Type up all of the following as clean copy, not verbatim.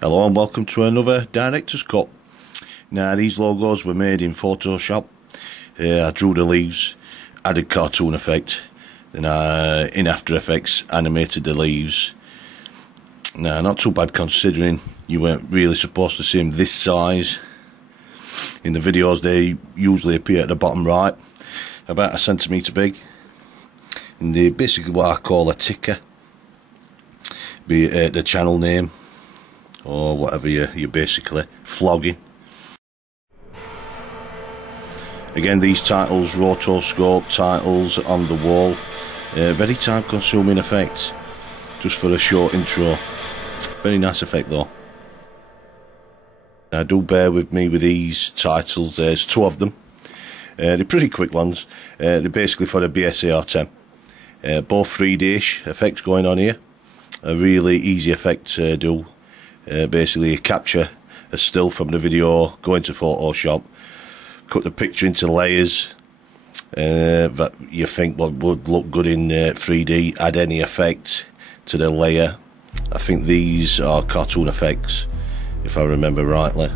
Hello and welcome to another Director's Cut. Now these logos were made in Photoshop. I drew the leaves, added cartoon effect, then in After Effects animated the leaves. Now not too bad considering you weren't really supposed to see them this size. In the videos they usually appear at the bottom right, about a centimetre big. And they're basically what I call a ticker, be it the channel name or whatever you're basically flogging. Again, these titles, rotoscope titles on the wall, very time consuming effect, just for a short intro. Very nice effect though. Now do bear with me with these titles, there's two of them. They're pretty quick ones. They're basically for the BSA R10. Both 3D-ish effects going on here. A really easy effect to do. Basically you capture a still from the video, go into Photoshop, cut the picture into layers that you think would look good in 3D, add any effect to the layer. I think these are cartoon effects, if I remember rightly.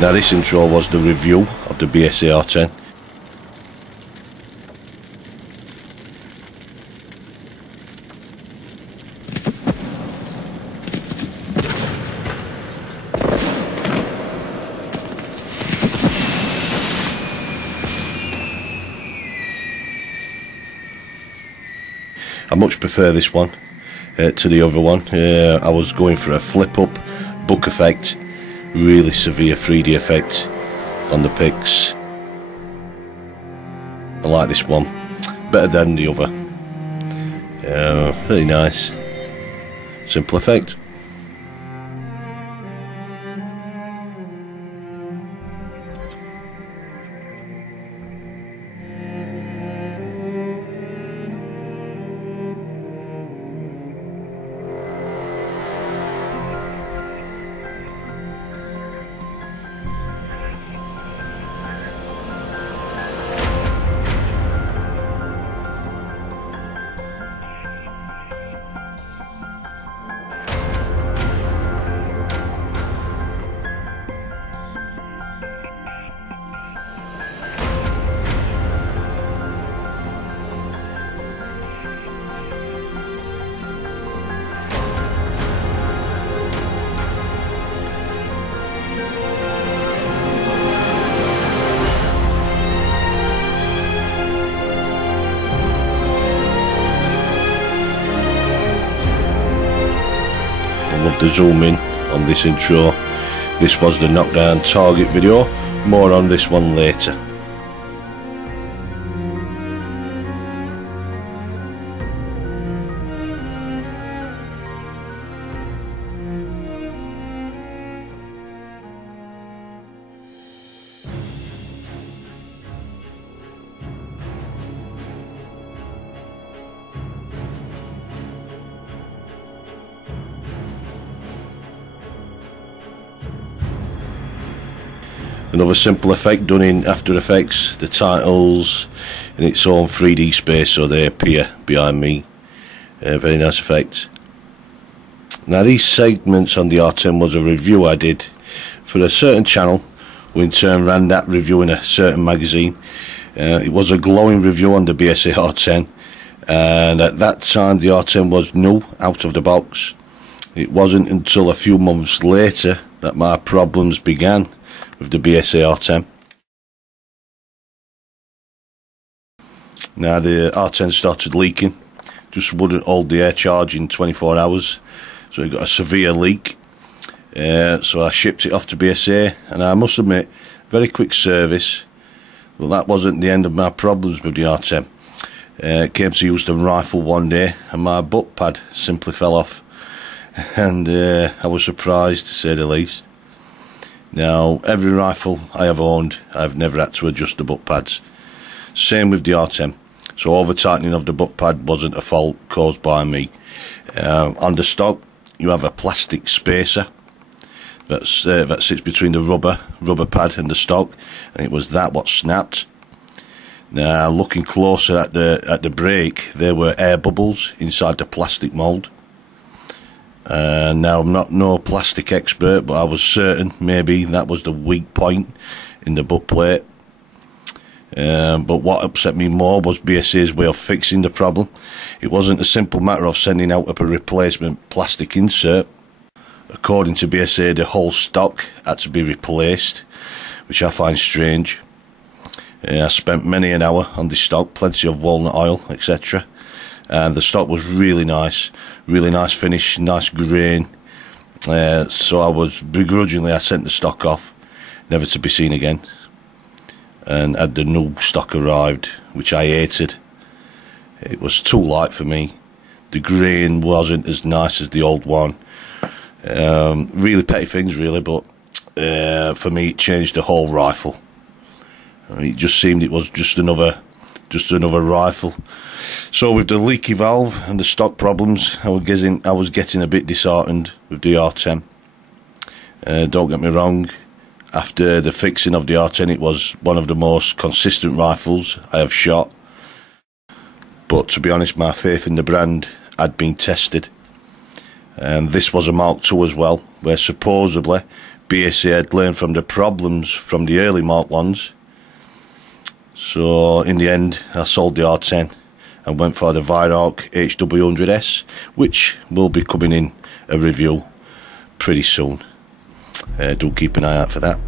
Now this intro was the review of the BSA R10. I much prefer this one to the other one. I was going for a flip up book effect. Really severe 3D effect on the pics. I like this one better than the other. Really nice, simple effect. Love the zoom in on this intro. This was the knockdown target video. More on this one later. Another simple effect done in After Effects, the titles in its own 3D space, so they appear behind me. Very nice effect. Now these segments on the R10 was a review I did for a certain channel, who in turn ran that review in a certain magazine. It was a glowing review on the BSA R10, and at that time the R10 was new, out of the box. It wasn't until a few months later that my problems began with the BSA R10. Now the R10 started leaking, just wouldn't hold the air charge in 24 hours, so it got a severe leak. So I shipped it off to BSA, and I must admit, very quick service. Well, that wasn't the end of my problems with the R10. It came to Houston Rifle one day, and my butt pad simply fell off, and I was surprised, to say the least. Now, every rifle I have owned, I've never had to adjust the butt pads. Same with the R10. So over tightening of the butt pad wasn't a fault caused by me. On the stock, you have a plastic spacer that sits between the rubber pad and the stock, and it was that what snapped. Now, looking closer at the brake, there were air bubbles inside the plastic mould. Now I'm not no plastic expert, but I was certain maybe that was the weak point in the butt plate. But what upset me more was BSA's way of fixing the problem. It wasn't a simple matter of sending out a replacement plastic insert. According to BSA, the whole stock had to be replaced, which I find strange. I spent many an hour on the stock, plenty of walnut oil, etc. And the stock was really nice finish, nice grain. So I sent the stock off, never to be seen again. And had the new stock arrived, which I hated. It was too light for me. The grain wasn't as nice as the old one. Really petty things, really, but for me it changed the whole rifle. It just seemed it was just another rifle. So with the leaky valve and the stock problems, I was getting a bit disheartened with the R10. Don't get me wrong, after the fixing of the R10, it was one of the most consistent rifles I have shot. But to be honest, my faith in the brand had been tested. And this was a Mark II as well, where supposedly BSA had learned from the problems from the early Mark Is. So in the end, I sold the R10 and went for the Viroc HW100S, which will be coming in a review pretty soon. Do keep an eye out for that.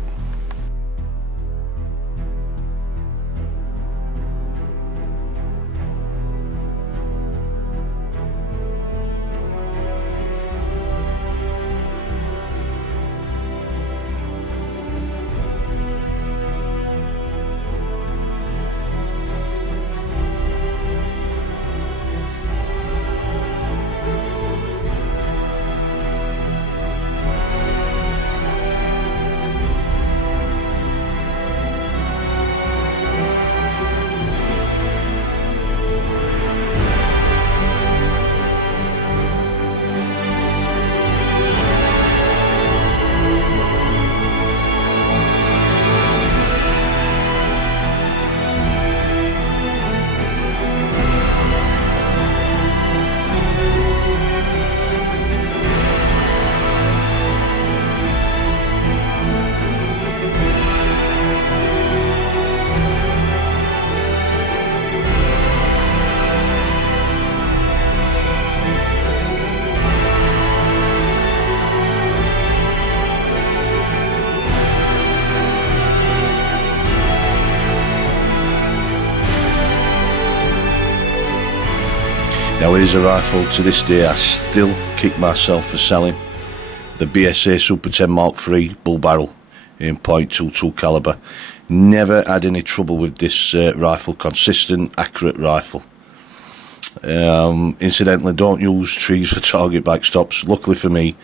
Now it is a rifle, to this day I still kick myself for selling. The BSA Superten Mark III bull barrel in .22 calibre. Never had any trouble with this rifle, consistent, accurate rifle. Incidentally, don't use trees for target backstops. Luckily for me,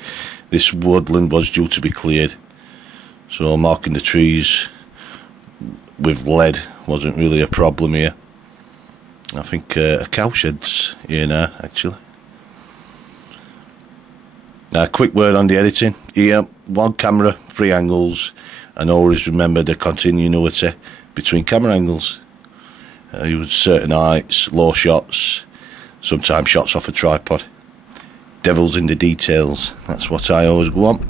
this woodland was due to be cleared, so marking the trees with lead wasn't really a problem here. I think a cowshed's here now, actually. Now, a quick word on the editing. here, one camera, 3 angles, and always remember the continuity between camera angles. Use certain heights, low shots, sometimes shots off a tripod. Devil's in the details, that's what I always go on.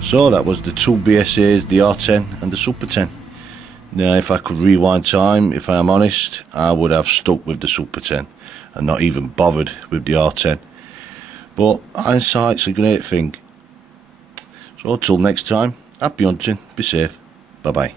So that was the 2 BSAs, the R10 and the Superten. Now if I could rewind time, if I am honest, I would have stuck with the Superten and not even bothered with the R10. But hindsight's a great thing. So until next time, happy hunting, be safe, bye bye.